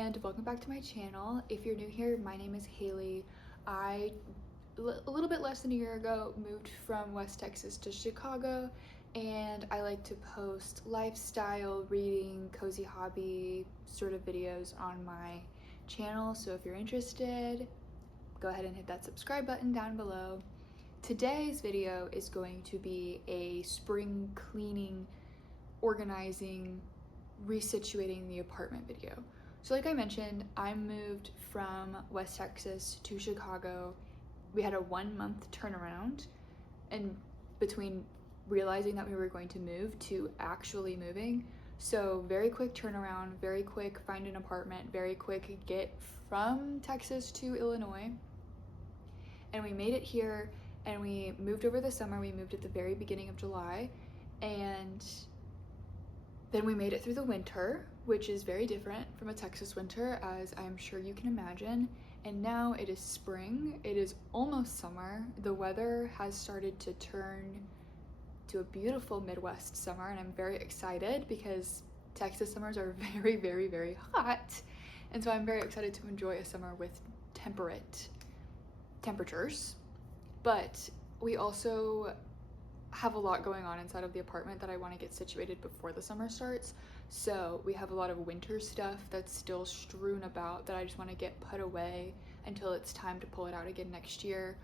and welcome back to my channel. If you're new here, my name is Haley. A little bit less than a year ago, moved from West Texas to Chicago, and I like to post lifestyle, reading, cozy hobby sort of videos on my channel. So if you're interested, go ahead and hit that subscribe button down below. Today's video is going to be a spring cleaning, organizing, resituating the apartment video. So like I mentioned, I moved from West Texas to Chicago. We had a 1 month turnaround, and between realizing that we were going to move to actually moving. So very quick turnaround, very quick find an apartment, very quick get from Texas to Illinois. And we made it here, and we moved over the summer. We moved at the very beginning of July, and then we made it through the winter, which is very different from a Texas winter, as I'm sure you can imagine. And now it is spring. It is almost summer. The weather has started to turn to a beautiful Midwest summer, and I'm very excited because Texas summers are very, very, very hot. And so I'm very excited to enjoy a summer with temperate temperatures. But we also have a lot going on inside of the apartment that I want to get situated before the summer starts. So we have a lot of winter stuff that's still strewn about that I just want to get put away until it's time to pull it out again next year.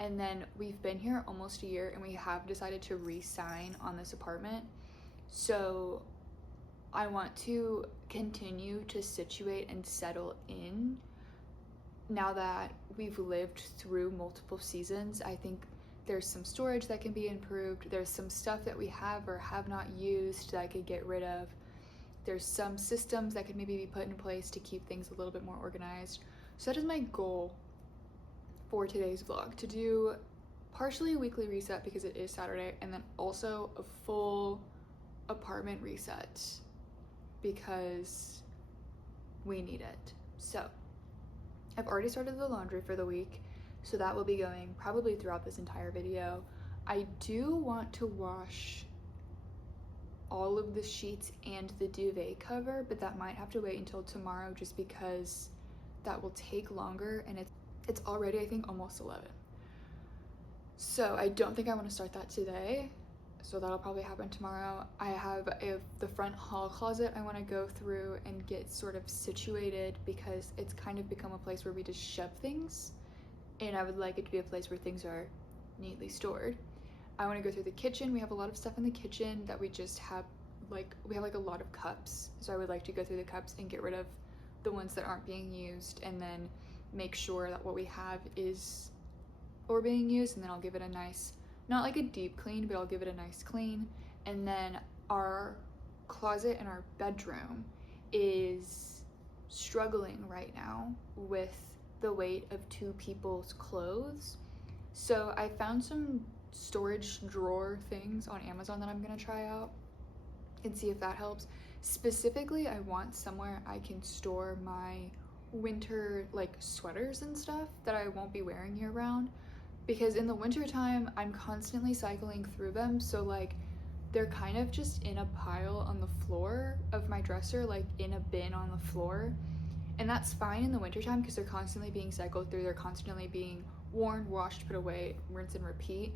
And then we've been here almost a year, and we have decided to re-sign on this apartment. So I want to continue to situate and settle in. Now that we've lived through multiple seasons, I think there's some storage that can be improved. There's some stuff that we have or have not used that I could get rid of. There's some systems that could maybe be put in place to keep things a little bit more organized. So that is my goal for today's vlog, to do partially a weekly reset because it is Saturday, and then also a full apartment reset because we need it. So I've already started the laundry for the week, so that will be going probably throughout this entire video. I do want to wash all of the sheets and the duvet cover, but that might have to wait until tomorrow just because that will take longer, and it's already, I think, almost 11. So I don't think I want to start that today, so that'll probably happen tomorrow. I have the front hall closet I want to go through and get sort of situated because it's kind of become a place where we just shove things, and I would like it to be a place where things are neatly stored. I want to go through the kitchen. We have a lot of stuff in the kitchen that we just have, we have a lot of cups, so I would like to go through the cups and get rid of the ones that aren't being used, and then make sure that what we have is or being used, and then I'll give it a nice, not like a deep clean, but I'll give it a nice clean. And then our closet in our bedroom is struggling right now with the weight of 2 people's clothes. So I found some storage drawer things on Amazon that I'm gonna try out and see if that helps. Specifically, I want somewhere I can store my winter sweaters and stuff that I won't be wearing year round, because in the winter time I'm constantly cycling through them, so they're kind of just in a pile on the floor of my dresser, in a bin on the floor. And that's fine in the wintertime because they're constantly being cycled through, they're constantly being worn, washed, put away, rinse and repeat.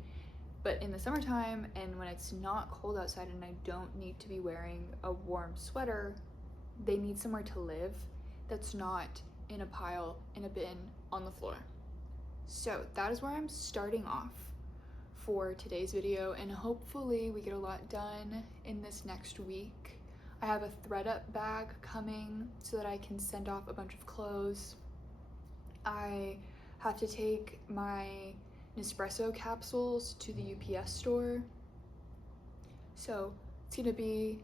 But in the summertime, and when it's not cold outside and I don't need to be wearing a warm sweater, they need somewhere to live that's not in a pile in a bin on the floor. So that is where I'm starting off for today's video, and hopefully we get a lot done in this next week. I have a thread up bag coming so that I can send off a bunch of clothes. I have to take my Nespresso capsules to the UPS store. So it's gonna be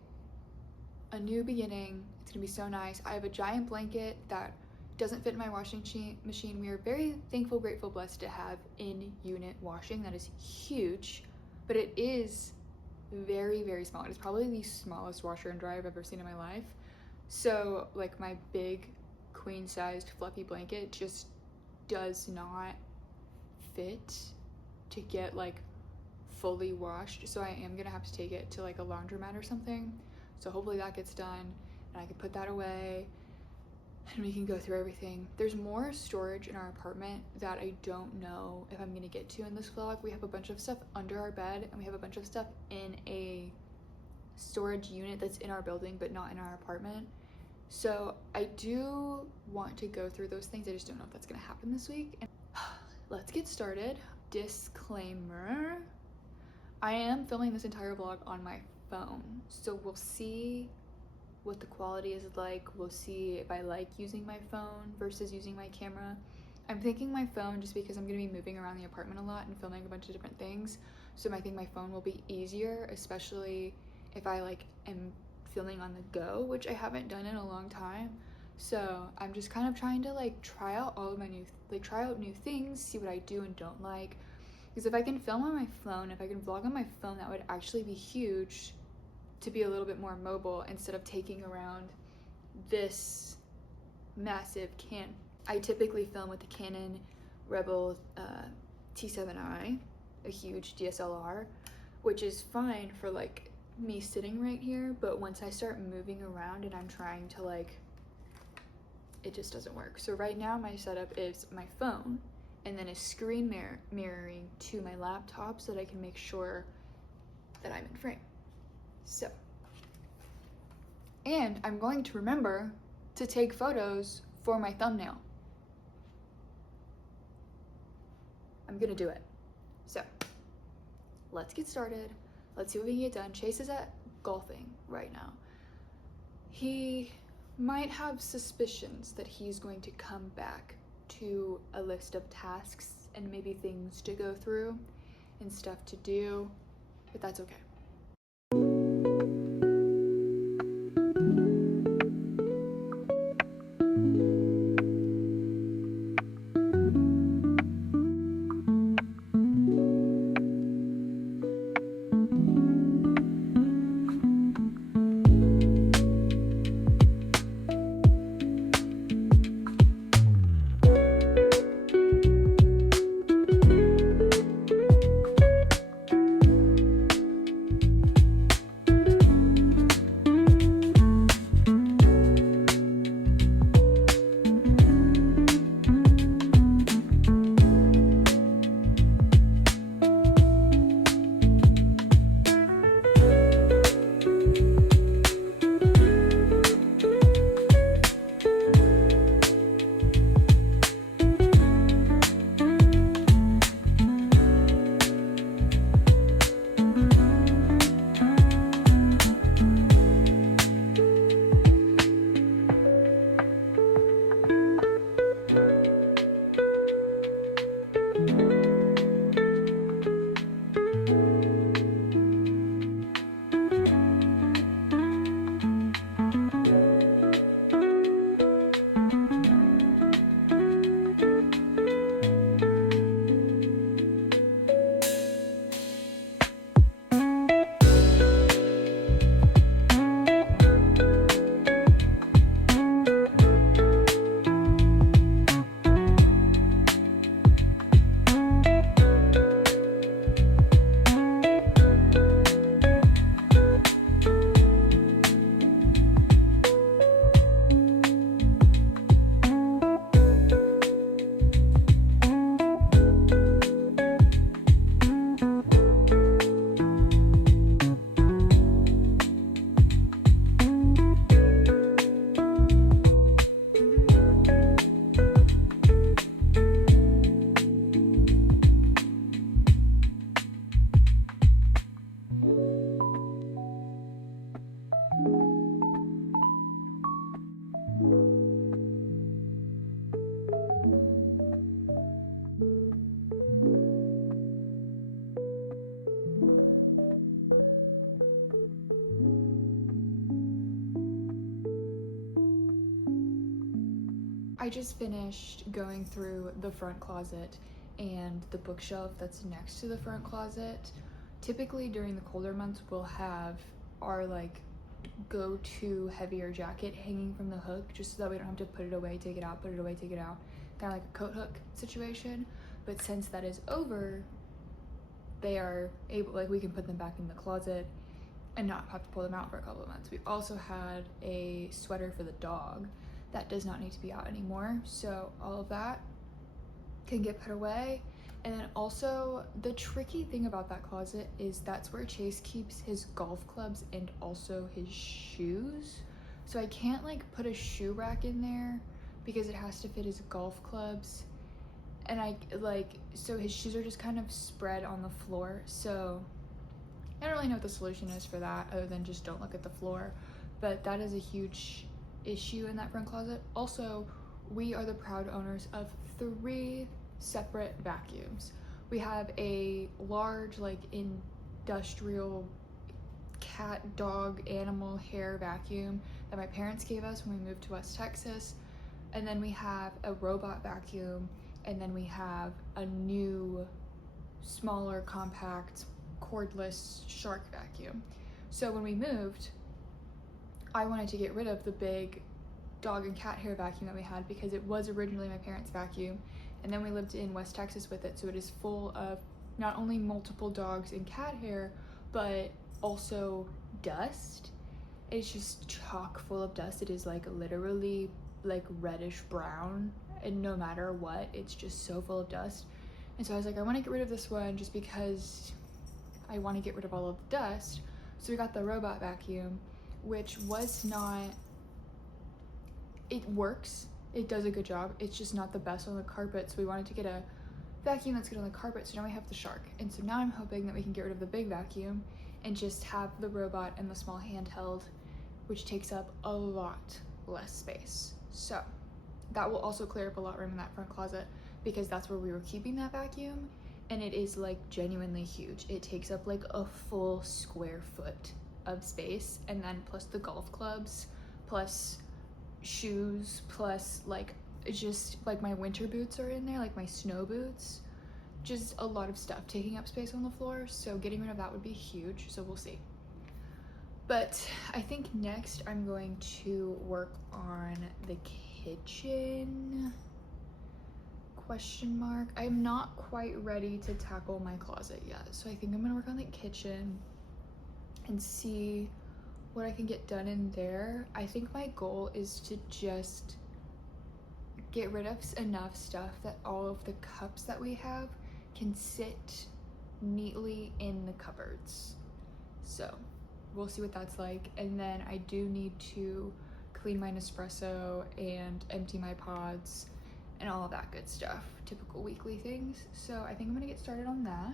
a new beginning. It's gonna be so nice. I have a giant blanket that doesn't fit in my washing machine. We are very thankful, grateful, blessed to have in-unit washing. That is huge, but it is very, very small. It is probably the smallest washer and dryer I've ever seen in my life. So my big queen-sized fluffy blanket just does not fit to get fully washed. So I am gonna have to take it to a laundromat or something. So hopefully that gets done and I can put that away. and we can go through everything. There's more storage in our apartment that I don't know if I'm gonna get to in this vlog. We have a bunch of stuff under our bed, and we have a bunch of stuff in a storage unit that's in our building but not in our apartment. So I do want to go through those things. I just don't know if that's gonna happen this week. And let's get started. Disclaimer, I am filming this entire vlog on my phone, so we'll see what the quality is like. We'll see if I like using my phone versus using my camera. I'm thinking my phone just because I'm gonna be moving around the apartment a lot and filming a bunch of different things, so I think my phone will be easier, especially if I am filming on the go, which I haven't done in a long time. So I'm just kind of trying to try out all of my new things, see what I do and don't like. Because if I can film on my phone, if I can vlog on my phone, that would actually be huge, to be a little bit more mobile instead of taking around this massive can. I typically film with the Canon Rebel T7i, a huge DSLR, which is fine for me sitting right here, but once I start moving around and I'm trying to it just doesn't work. So right now my setup is my phone and then a screen mirroring to my laptop so that I can make sure that I'm in frame. So, and I'm going to remember to take photos for my thumbnail. I'm gonna do it. So, let's get started. Let's see what we can get done. Chase is at golfing right now. He might have suspicions that he's going to come back to a list of tasks and maybe things to go through and stuff to do, but that's okay. I just finished going through the front closet and the bookshelf that's next to the front closet. Typically during the colder months, we'll have our go-to heavier jacket hanging from the hook, just so that we don't have to put it away, take it out, put it away, take it out, kind of like a coat hook situation. But since that is over, they are able, we can put them back in the closet and not have to pull them out for a couple of months. We also had a sweater for the dog that does not need to be out anymore. So all of that can get put away. And then also the tricky thing about that closet is that's where Chase keeps his golf clubs and also his shoes. So I can't like put a shoe rack in there because it has to fit his golf clubs. And so his shoes are just kind of spread on the floor. So I don't really know what the solution is for that other than just don't look at the floor. But that is a huge issue in that front closet. Also, we are the proud owners of 3 separate vacuums. We have a large like industrial cat, dog, animal hair vacuum that my parents gave us when we moved to West Texas. And then we have a robot vacuum, and then we have a new, smaller, compact, cordless shark vacuum. So when we moved, I wanted to get rid of the big dog and cat hair vacuum that we had because it was originally my parents' vacuum, and then we lived in West Texas with it, so it is full of not only multiple dogs and cat hair, but also dust. It's just chock full of dust. It is like literally like reddish brown, and no matter what, it's just so full of dust. And so I was like, I want to get rid of this one just because I want to get rid of all of the dust. So we got the robot vacuum, which was not, it works, it does a good job, it's just not the best on the carpet. So we wanted to get a vacuum that's good on the carpet, so now we have the shark. And so now I'm hoping that we can get rid of the big vacuum and just have the robot and the small handheld, which takes up a lot less space. So that will also clear up a lot of room in that front closet because that's where we were keeping that vacuum, and it is like genuinely huge. It takes up like a full square foot of space, and then plus the golf clubs, plus shoes, plus like just like my winter boots are in there, like my snow boots, just a lot of stuff taking up space on the floor. So getting rid of that would be huge, so we'll see. But I think next I'm going to work on the kitchen, ? I'm not quite ready to tackle my closet yet, so I think I'm gonna work on the kitchen and see what I can get done in there. I think my goal is to just get rid of enough stuff that all of the cups that we have can sit neatly in the cupboards. So we'll see what that's like. And then I do need to clean my Nespresso and empty my pods and all of that good stuff, typical weekly things. So I think I'm gonna get started on that.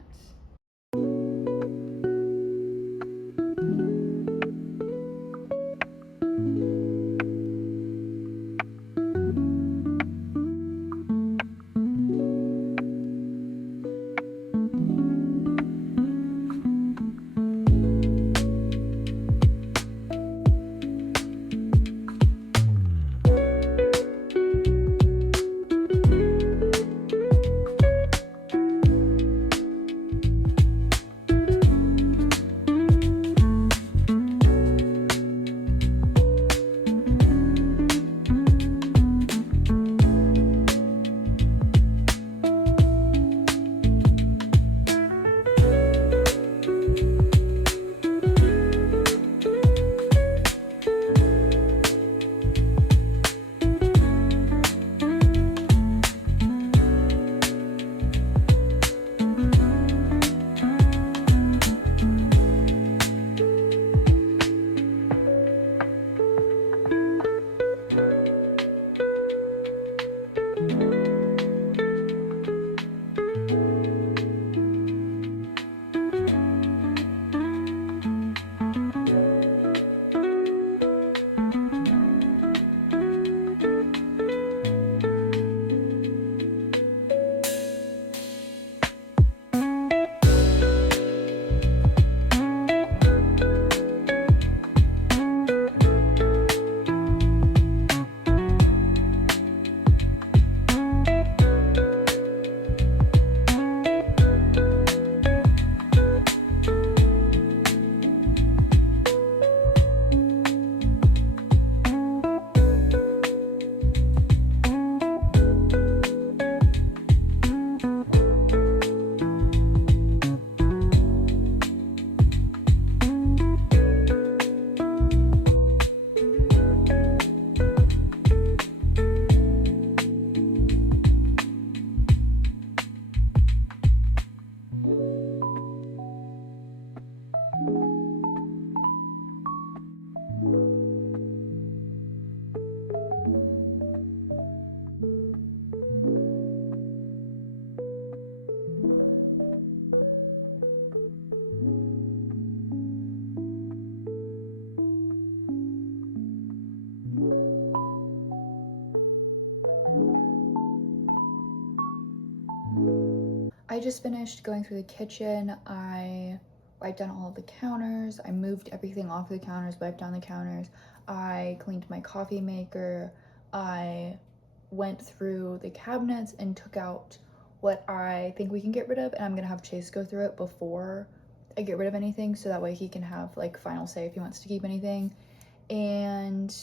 I just finished going through the kitchen. I wiped down all of the counters. I moved everything off the counters, wiped down the counters. I cleaned my coffee maker. I went through the cabinets and took out what I think we can get rid of, and I'm gonna have Chase go through it before I get rid of anything, so that way he can have like final say if he wants to keep anything. And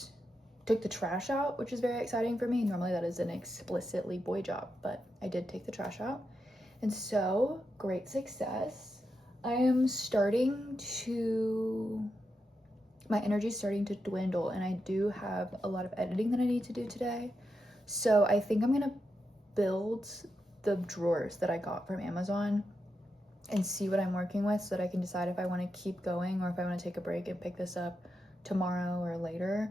took the trash out, which is very exciting for me. Normally that is an explicitly boy job, but I did take the trash out. And so, great success. I am starting to, my energy's starting to dwindle, and I do have a lot of editing that I need to do today. So I think I'm gonna build the drawers that I got from Amazon and see what I'm working with so that I can decide if I want to keep going or if I want to take a break and pick this up tomorrow or later.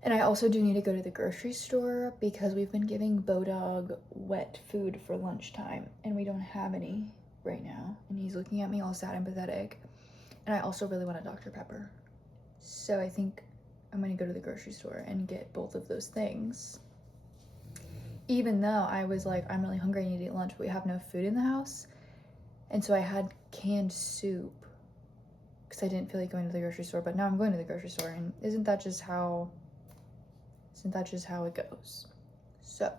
And I also do need to go to the grocery store because we've been giving Bodog wet food for lunchtime and we don't have any right now. And he's looking at me all sad and pathetic. And I also really want a Dr. Pepper. So I think I'm gonna go to the grocery store and get both of those things. Even though I was like, I'm really hungry, I need to eat lunch, but we have no food in the house. And so I had canned soup because I didn't feel like going to the grocery store, but now I'm going to the grocery store, and isn't that just how it goes? So,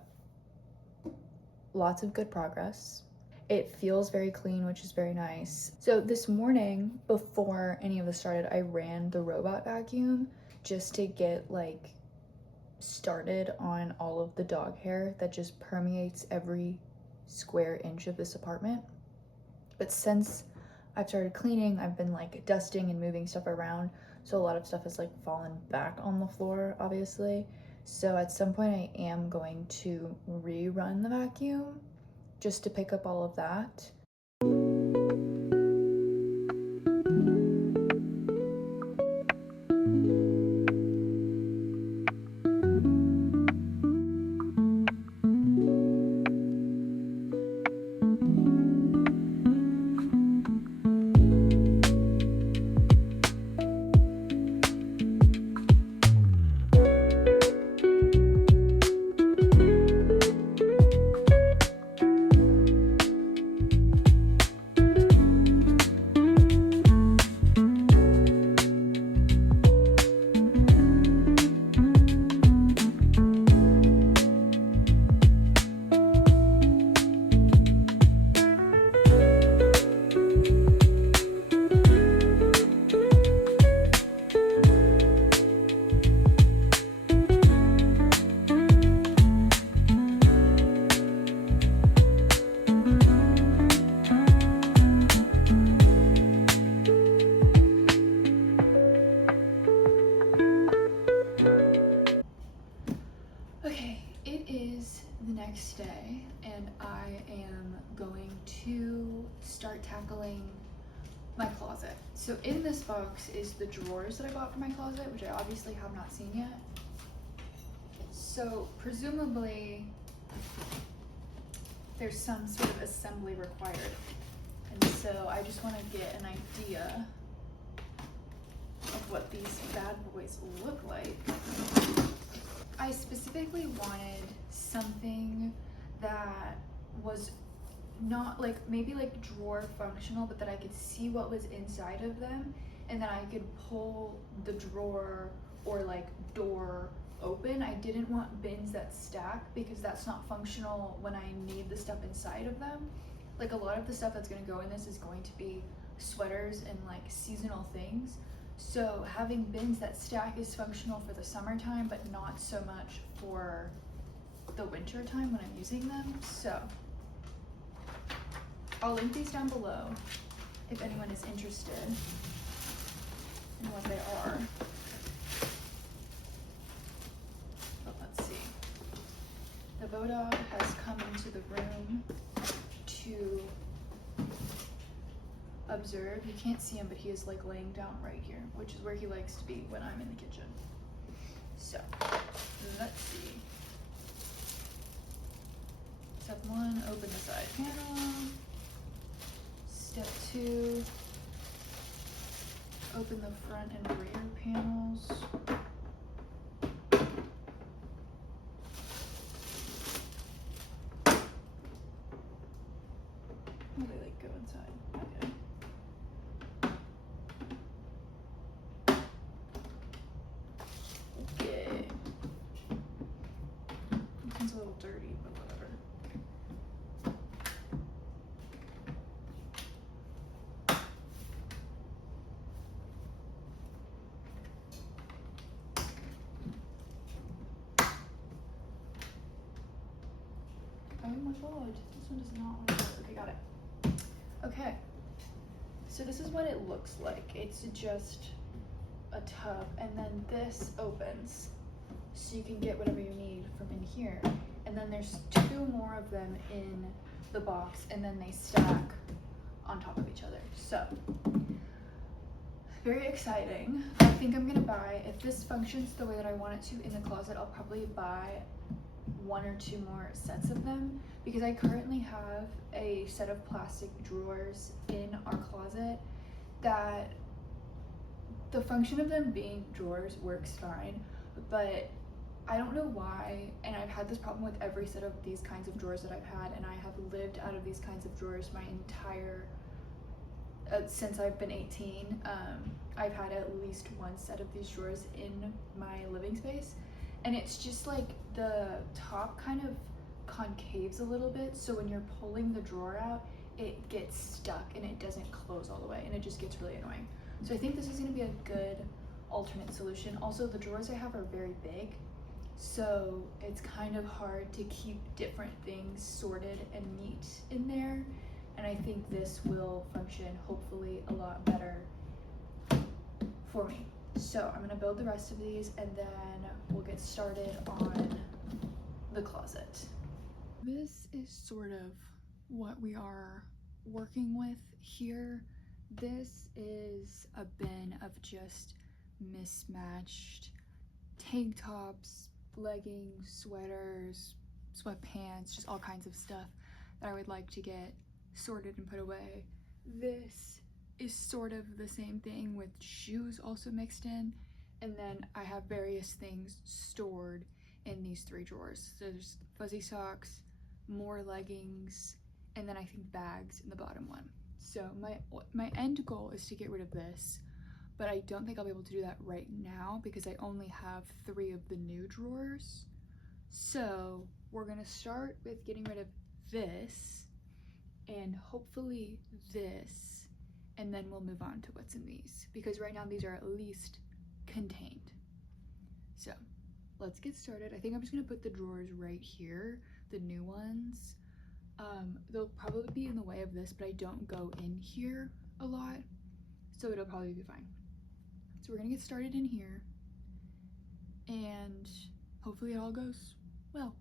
lots of good progress. It feels very clean, which is very nice. So this morning, before any of this started, I ran the robot vacuum just to get like started on all of the dog hair that just permeates every square inch of this apartment. But since I've started cleaning, I've been like dusting and moving stuff around, so a lot of stuff has like fallen back on the floor, obviously. So at some point I am going to rerun the vacuum just to pick up all of that. Okay, it is the next day and I am going to start tackling my closet. So in this box is the drawers that I bought for my closet, which I obviously have not seen yet. So presumably there's some sort of assembly required. And so I just want to get an idea of what these bad boys look like. I specifically wanted something that was not like, maybe like drawer functional, but that I could see what was inside of them and that I could pull the drawer or like door open. I didn't want bins that stack because that's not functional when I need the stuff inside of them. Like a lot of the stuff that's going to go in this is going to be sweaters and like seasonal things. So having bins that stack is functional for the summertime, but not so much for the winter time when I'm using them. So I'll link these down below if anyone is interested in what they are. But let's see. The Bodog has come into the room to observe. You can't see him, but he is like laying down right here, which is where he likes to be when I'm in the kitchen. So let's see. Step 1, open the side panel. Step 2, open the front and rear panels. dirty, but whatever. Oh my god, this one does not want to go. Okay, got it. Okay, so this is what it looks like. It's just a tub, and then this opens so you can get whatever you need from in here. And then there's 2 more of them in the box, and then they stack on top of each other. So, very exciting. I think I'm gonna buy, if this functions the way that I want it to in the closet, I'll probably buy 1 or 2 more sets of them, because I currently have a set of plastic drawers in our closet that the function of them being drawers works fine, but I don't know why, and I've had this problem with every set of these kinds of drawers that I've had, and I have lived out of these kinds of drawers my entire, since I've been 18. I've had at least 1 set of these drawers in my living space, and it's just like the top kind of concaves a little bit, so when you're pulling the drawer out, it gets stuck and it doesn't close all the way, and it just gets really annoying. So I think this is gonna be a good alternate solution. Also, the drawers I have are very big, so it's kind of hard to keep different things sorted and neat in there, and I think this will function hopefully a lot better for me. So I'm gonna build the rest of these, and then we'll get started on the closet. This is sort of what we are working with here. This is a bin of just mismatched tank tops, leggings, sweaters, sweatpants, just all kinds of stuff that I would like to get sorted and put away. This is sort of the same thing with shoes also mixed in, and then I have various things stored in these 3 drawers. So there's fuzzy socks, more leggings, and then I think bags in the bottom one. So my end goal is to get rid of this, but I don't think I'll be able to do that right now because I only have 3 of the new drawers. So we're gonna start with getting rid of this and hopefully this, and then we'll move on to what's in these, because right now these are at least contained. So let's get started. I think I'm just gonna put the drawers right here, the new ones. They'll probably be in the way of this, but I don't go in here a lot, so it'll probably be fine. So we're gonna get started in here, and hopefully it all goes well.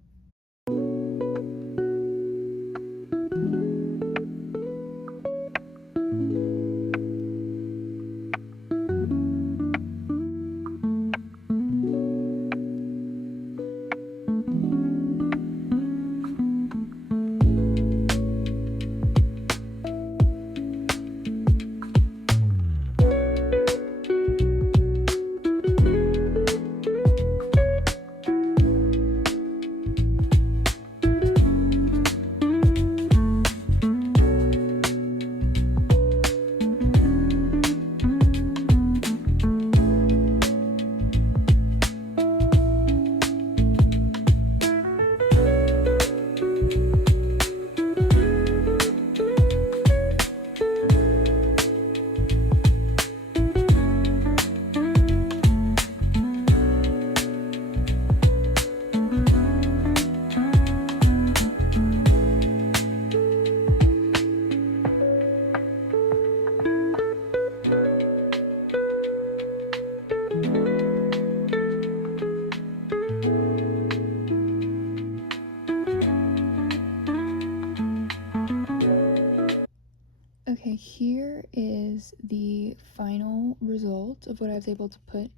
Okay, here is the final result of what I was able to put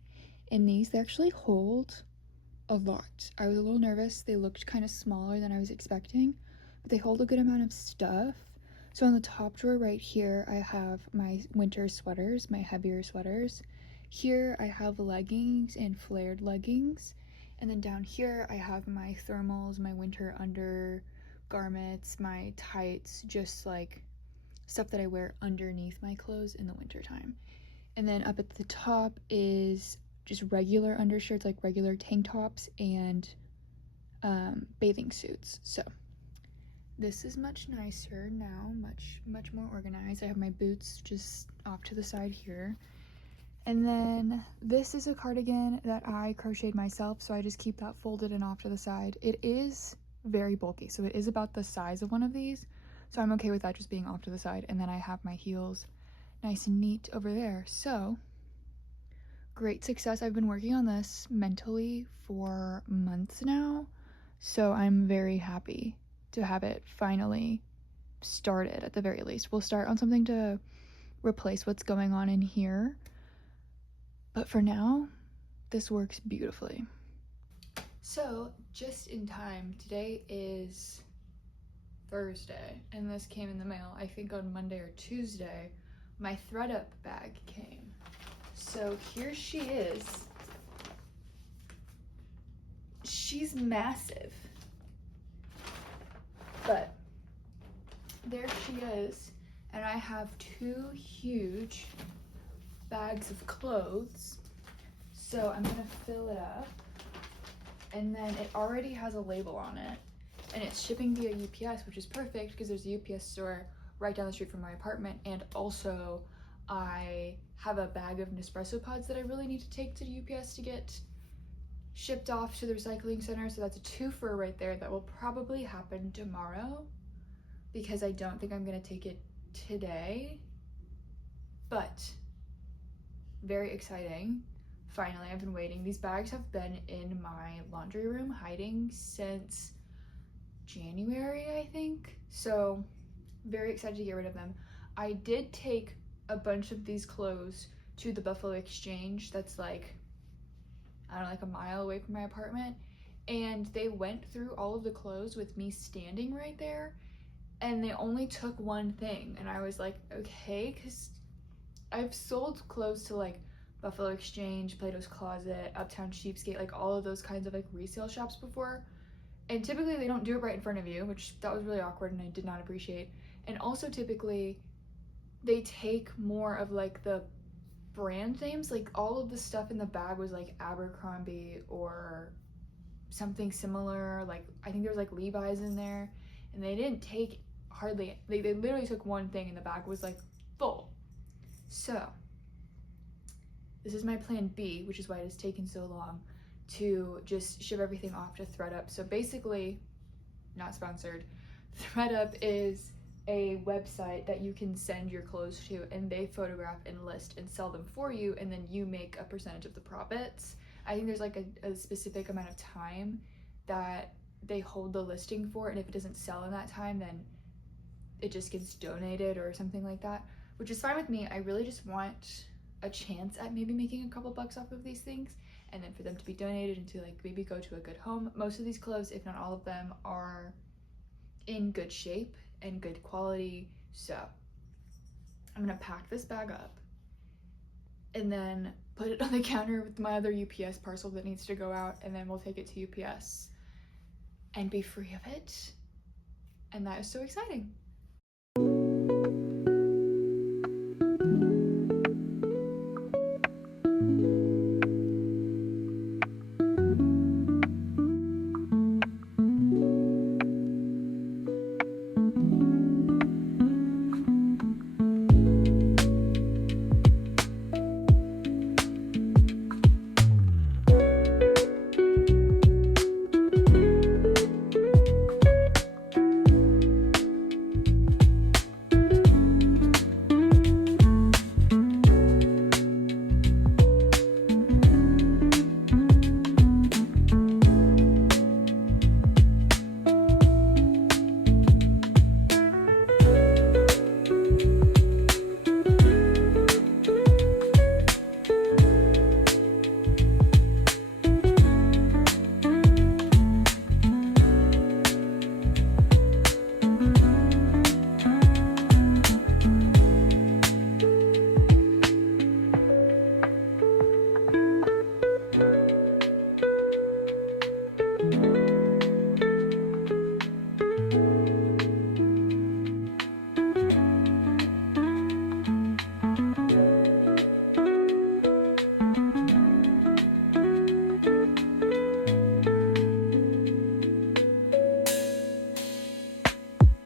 in these. They actually hold a lot. I was a little nervous. They looked kind of smaller than I was expecting, but they hold a good amount of stuff. So on the top drawer right here, I have my winter sweaters, my heavier sweaters. Here I have leggings and flared leggings. And then down here I have my thermals, my winter undergarments, my tights, just like stuff that I wear underneath my clothes in the winter time. And then up at the top is just regular undershirts, like regular tank tops and bathing suits. So this is much nicer now, much more organized. I have my boots just off to the side here. And then this is a cardigan that I crocheted myself, so I just keep that folded and off to the side. It is very bulky, so it is about the size of one of these, so I'm okay with that just being off to the side. And then I have my heels nice and neat over there. So great success. I've been working on this mentally for months now, so I'm very happy to have it finally started. At the very least, we'll start on something to replace what's going on in here, but for now this works beautifully. So just in time, today is Thursday and this came in the mail I think on Monday or Tuesday. My ThreadUp bag came, so here she is. She's massive, but there she is, and I have 2 huge bags of clothes, so I'm gonna fill it up. And then it already has a label on it, and it's shipping via UPS, which is perfect because there's a UPS store right down the street from my apartment. And also I have a bag of Nespresso pods that I really need to take to the UPS to get shipped off to the recycling center, so that's a twofer right there that will probably happen tomorrow because I don't think I'm gonna take it today, but very exciting. Finally, I've been waiting. These bags have been in my laundry room hiding since January, I think, so very excited to get rid of them. I did take a bunch of these clothes to the Buffalo Exchange that's like, I don't know, like a mile away from my apartment, and they went through all of the clothes with me standing right there, and they only took one thing. And I was like, okay, because I've sold clothes to like Buffalo Exchange, Plato's Closet, Uptown Cheapskate, like all of those kinds of like resale shops before, and typically they don't do it right in front of you, which that was really awkward and I did not appreciate. And also typically they take more of like the brand names, like all of the stuff in the bag was like Abercrombie or something similar, like I think there was like Levi's in there, and they didn't take hardly, they literally took one thing and the bag was like full. So this is my plan B, which is why it has taken so long to just ship everything off to ThreadUp. So basically, not sponsored, ThreadUp is a website that you can send your clothes to, and they photograph and list and sell them for you, and then you make a percentage of the profits. I think there's like a specific amount of time that they hold the listing for, and if it doesn't sell in that time, then it just gets donated or something like that, which is fine with me. I really just want a chance at maybe making a couple bucks off of these things, and then for them to be donated and to like maybe go to a good home. Most of these clothes, if not all of them, are in good shape and good quality, so I'm gonna pack this bag up and then put it on the counter with my other UPS parcel that needs to go out, and then we'll take it to UPS and be free of it, and that is so exciting.